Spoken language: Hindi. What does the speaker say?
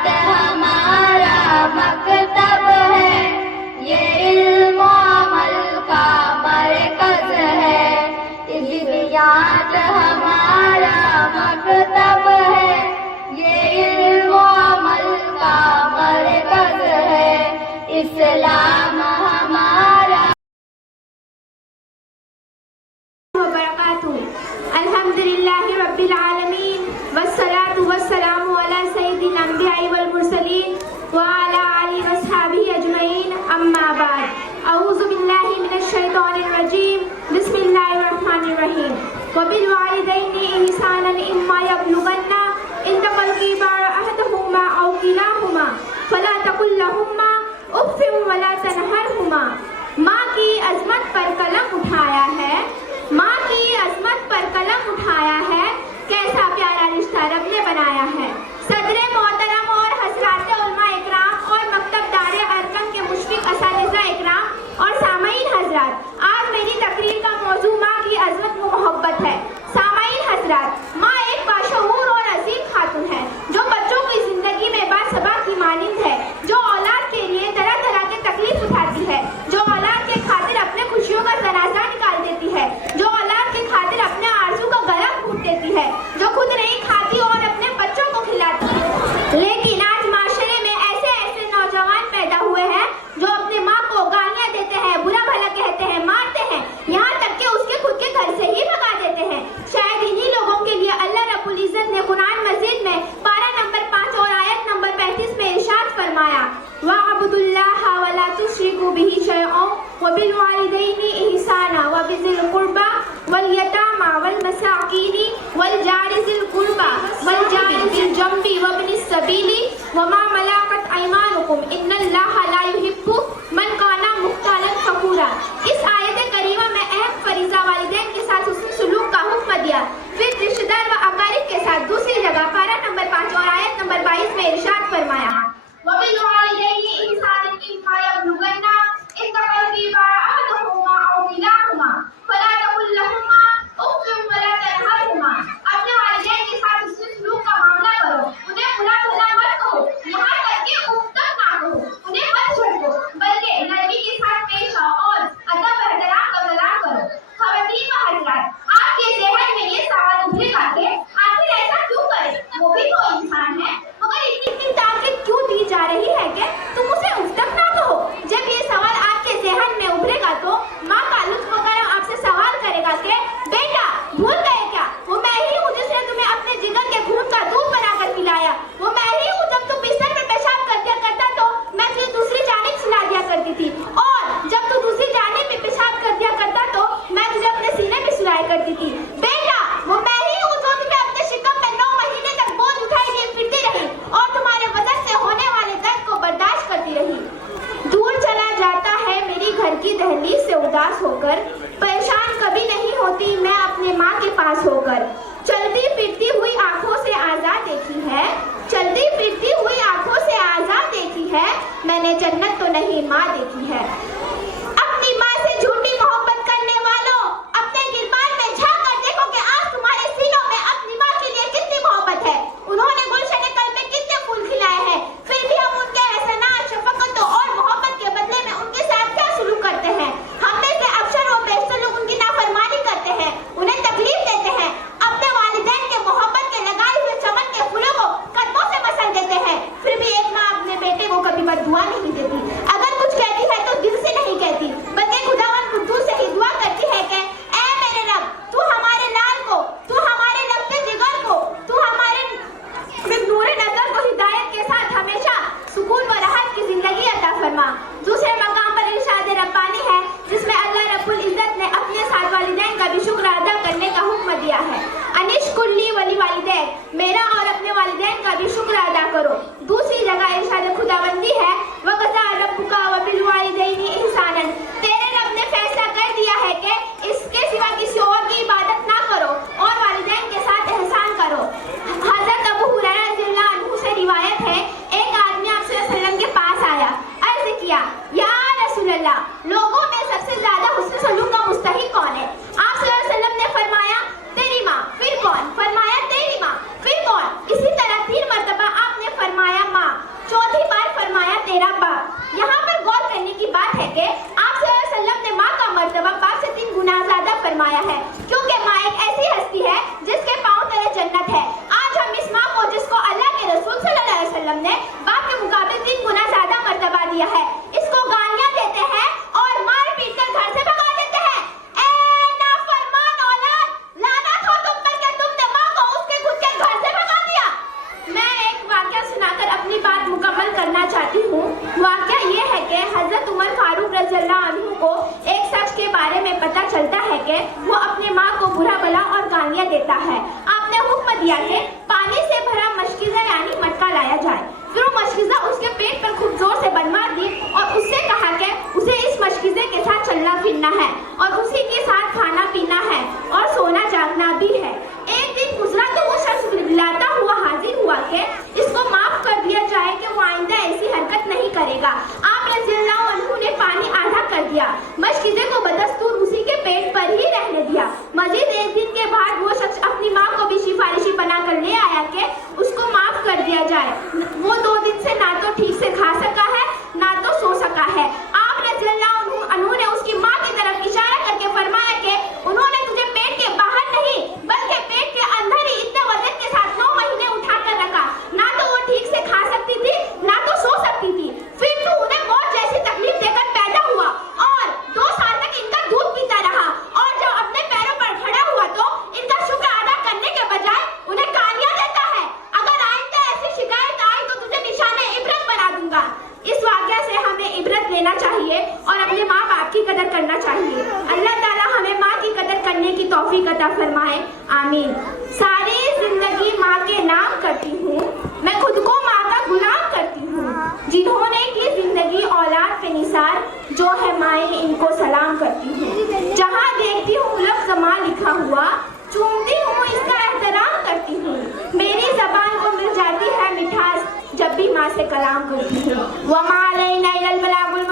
जमात हमारा मकतब है, ये इल्म अमल का मरकज है। इज्तिहाद हमारा मकतब है, ये इल्म अमल का मरकज है। इस्लाम हमारा अल्हम्दुलिल्लाहि रब्बिल आलमीन वस्सलातु वस्सलामु अला सय्यिदिल अंबिया'i वल मुरसलीन व अला आलिहि वस्हबिहि अजमईन अम्मा बाद। अऊज़ु बिल्लाहि मिनश शैतानिर रजीम बिस्मिल्लाहिर रहमानिर रहीम। व बिल वालिदैनि ihsanan इम्मा यबलुगन्ना इंदकल किबार अहदहुमा औ किलाहुमा फला तकुल लहुमा उफ़्फ़िन वला तनहरहुमा। माँ की अज़मत पर कलम उठाया है, माँ की अज़मत पर कलम उठाया है, कैसा प्यारा रिश्ता रब ने बनाया है। सदरे मोहतरम और हज़रात उलमा इकराम और मकतबदारे अरकम के मुशफ़िक़ असातिज़ा इकराम और सामईन हज़रात, आज मेरी तकरीर का मौजू माँ की अज़मत व मोहब्बत है। सामईन हज़रात, माँ एक बाशऊर और अज़ीम खातून है जो बच्चों की ज़िंदगी में बासबा की मानिंद है, जो औलाद के लिए तरह तरह के तकलीफ उठाती है, जो औलाद के खातिर अपने खुशियों का जनाजा निकाल देती है, जो औलाद के खातिर अपने आरज़ू का गला घूट देती है, जो खुद नहीं खाती और अपने बच्चों को खिलाती है। लेकिन आज माशरे में ऐसे ऐसे नौजवान पैदा हुए हैं जो अपने माँ को गालियाँ देते हैं, बुरा भला कहते हैं, मारते हैं, यहाँ तक कि उसके खुद के घर से ही भगा देते हैं। शायद इन्हीं लोगों के लिए अल्लाह रब्बुल इज़्ज़त ने कुरान मजीद में पारा नंबर 5 और आयत नंबर 35 में इरशाद फरमाया, वअब्दुल्लाह वला तुश्रिकू बिही शैअन व बिल वालिदैनि ihसाना व बिज़िल कुर्बा वल यतामा वल मसाकीनी वल जारि ज़िल कुर्बा वल जारि ज़िल जंबी व बिनिस सबीली व मा मलाकत अयमानुकुम इन्नल्लाहा ला युहिब्बु मन काना मुख्तालन फखूरा। इस आयत करीमा में अहम फरीज़ा वालिदैन के साथ उसने सुलूक का हुक्म दिया। फिर रिश्तेदार व अकारिब के साथ दूसरी जगह पारा नंबर 5 और आयत नंबर 22 में इरशाद फरमाया, वबिल वालिदैनि ihsanan इम्मा यबलुगन्ना इंदकल किबार अहदहुमा औ किलाहुमा फला तकुल लहुमा उफ़्फ़िन वला तनहरहुमा। अपने वालिदैन के साथ उसने सलूक का मामला करो, उन्हें बुरा भला मत कहो, यहाँ तक कि उफ़ तक ना कहो, उन्हें मत झड़को, बल्कि नरमी के साथ पेश आओ और अदब एहतराम का सलाम करो। ख़वातीन व हज़रात, आपके ज़हन में ये सवाल उभरेगा कि आखिर ऐसा क्यों करें, वो भी तो इंसान है, मगर इतनी ताक़ीद क्यों दी जा रही है कि तुम उसे उफ़ तक ना कहो। जब ये सवाल आपके ज़हन में उभरेगा तो माँ का लुत्फ़ वगैरह आपसे सवाल करेगा कि बेटा भूल गए क्या, वो मैं ही हूँ जिसने तुम्हें अपने जिगर के खून का दूध बनाकर पिलाया, वो मैं ही हूँ जब तुम बिस्तर पर पेशाब कर दिया करता तो मैं तुझे दूसरी जानिब सुला दिया करती थी, और जब तू दूसरी जानिब में पेशाब कर दिया करता तो मैं तुझे अपने सीने में सुलाया करती थी। बेटा वो मैं ही हूँ जो तुम्हें अपने शिकम में 9 महीने तक बोझ उठाई लिए फिरती रही और तुम्हारे वजन से होने वाले दर्द को बर्दाश्त करती रही। दूर चला जाता है मेरी घर की दहलीज से उदास होकर, परेशान कभी नहीं होती मैं अपने माँ के पास होकर। चलती फिरती हुई आंखों से आजाद देखी है, चलती फिरती हुई आंखों से आजाद देखी है, मैंने जन्नत तो नहीं माँ देखी है। अपनी माँ से झूठी मोहब्बत करने वालों, अपने गिरबान में झांक कर देखो कि आज तुम्हारे सीनों में अपनी माँ के लिए कितनी मोहब्बत है। उन्होंने गुलशन कल्ब में कितने फूल खिलाए हैं, फिर भी हम उनके एहसानात, शफकत और मोहब्बत के बदले में उनके साथ क्या सुलूक करते हैं। हम में से अक्सर और बेशतर लोग उनकी नाफरमानी करते हैं, उन्हें तकलीफ देते हैं, अपने वालिदैन के मोहब्बत के लगाए हुए चमन के फूलों को कदमों से मसल देते हैं। फिर भी एक माँ अपने बेटे को कभी बद्दुआ नहीं देती, अगर कुछ कहती है तो दिल से नहीं कहती, बल्कि खुदावन कुद्दूस से ही दुआ करती है कि ऐ मेरे रब, तू हमारे लाल को, तू हमारे लबते जिगर को, तू हमारे नूरे नजर को हिदायत के साथ हमेशा सुकून व राहत की जिंदगी अता फरमा। दूसरे मकाम पर इरशाद रब्बानी है जिसमें अल्लाह रब्बुल इज़्ज़त ने अपने साथ वालिदैन का भी शुक्र अदा करने का हुक्म दिया है। अनिश्कुल्ली वली वालिदैन, मेरा और अपने वालिदैन का भी शुक्र अदा करो। दूसरी जगह इरशाद खुदाबंदी है, वक़ज़ा वसल्लम ने बाप के मुकाबले 3 गुना ज्यादा मर्तबा दिया है। इसको गालियां देते हैं और मार पीट कर घर से भगा देते हैं। ए नाफरमान औलाद, लानत हो तुम पर कि तुमने माँ को उसके खुद के घर से भगा दिया। मैं एक वाकया सुनाकर अपनी बात मुकम्मल करना चाहती हूँ। वाकया ये है कि हजरत उमर फारूक रज़ियल्लाहु अन्हु को एक शख्स के बारे में पता चलता है कि वो अपनी माँ को बुरा भला और गालियां देता है। आपने हुक्म दिया कि पानी से भरा मशकीज़ा यानी मटका लाया जाए। फिर वो मशकीज़ा उसके पेट पर खूब जोर से बनवा दी और उससे कहा कि उसे इस मशकीज़े के साथ चलना फिरना है और उसी के साथ खाना पीना है और सोना जागना भी है। एक दिन गुजरा तो वो शख्स गिड़गिड़ाता हुआ हाजिर हुआ कि इसको माफ कर दिया जाए कि वो आइंदा ऐसी हरकत नहीं करेगा। आप रज़ियल्लाहु अन्हु ने पानी आधा कर दिया, मशकीज़े को बदस्तूर उसी के पेट पर ही रहने दिया। मजीद एक दिन के बाद वो शख्स अपनी माँ को भी सिफारिशी बनाकर ले आया कि उसको माफ कर दिया जाए। वो 2 दिन से ना तो ठीक से खा सका है ना तो सो सका है। आप रज़ियल्लाहु अन्हु ने उसकी माँ की तरफ इशारा करके फरमाया कि उन्होंने तुझे पेट के बाहर नहीं बल्कि पेट के अंदर ही इतने वजन के साथ 9 महीने उठा कर रखा। ना तो वो ठीक से खा सकती थी ना तो सो सकती थी। फिर तू उन्हें मौत जैसी तकलीफ देकर पैदा हुआ और 2 साल तक इनका दूध पीता रहा और जब अपने पैरों पर खड़ा हुआ तो इनका शुक्र अदा करने के बजाय उन्हें गालियां देता है। अगर आइंदा ऐसी शिकायत आई तो तुझे निशाने इबरत बना दूंगा। इस वाकया से हमें इबरत लेना चाहिए और अपने माँ बाप की कदर करना चाहिए। अल्लाह ताला हमें माँ की कदर करने की तौफीक अता फरमाए, आमीन। सारी जिंदगी माँ के नाम करती हूँ, मैं खुद को माँ का गुलाम करती हूँ। जिन्होंने की जिंदगी औलाद पे निसार, जो है माए इनको सलाम करती हूँ। जहाँ देखती हूँ लफ्ज़ माँ लिखा हुआ, चूमती हूँ इसका एहतराम करती हूँ। मेरी ज़बान को मिल जाती है मिठास जब भी माँ से कलाम करती हूँ। वमा अलैना इल्लल बलागुल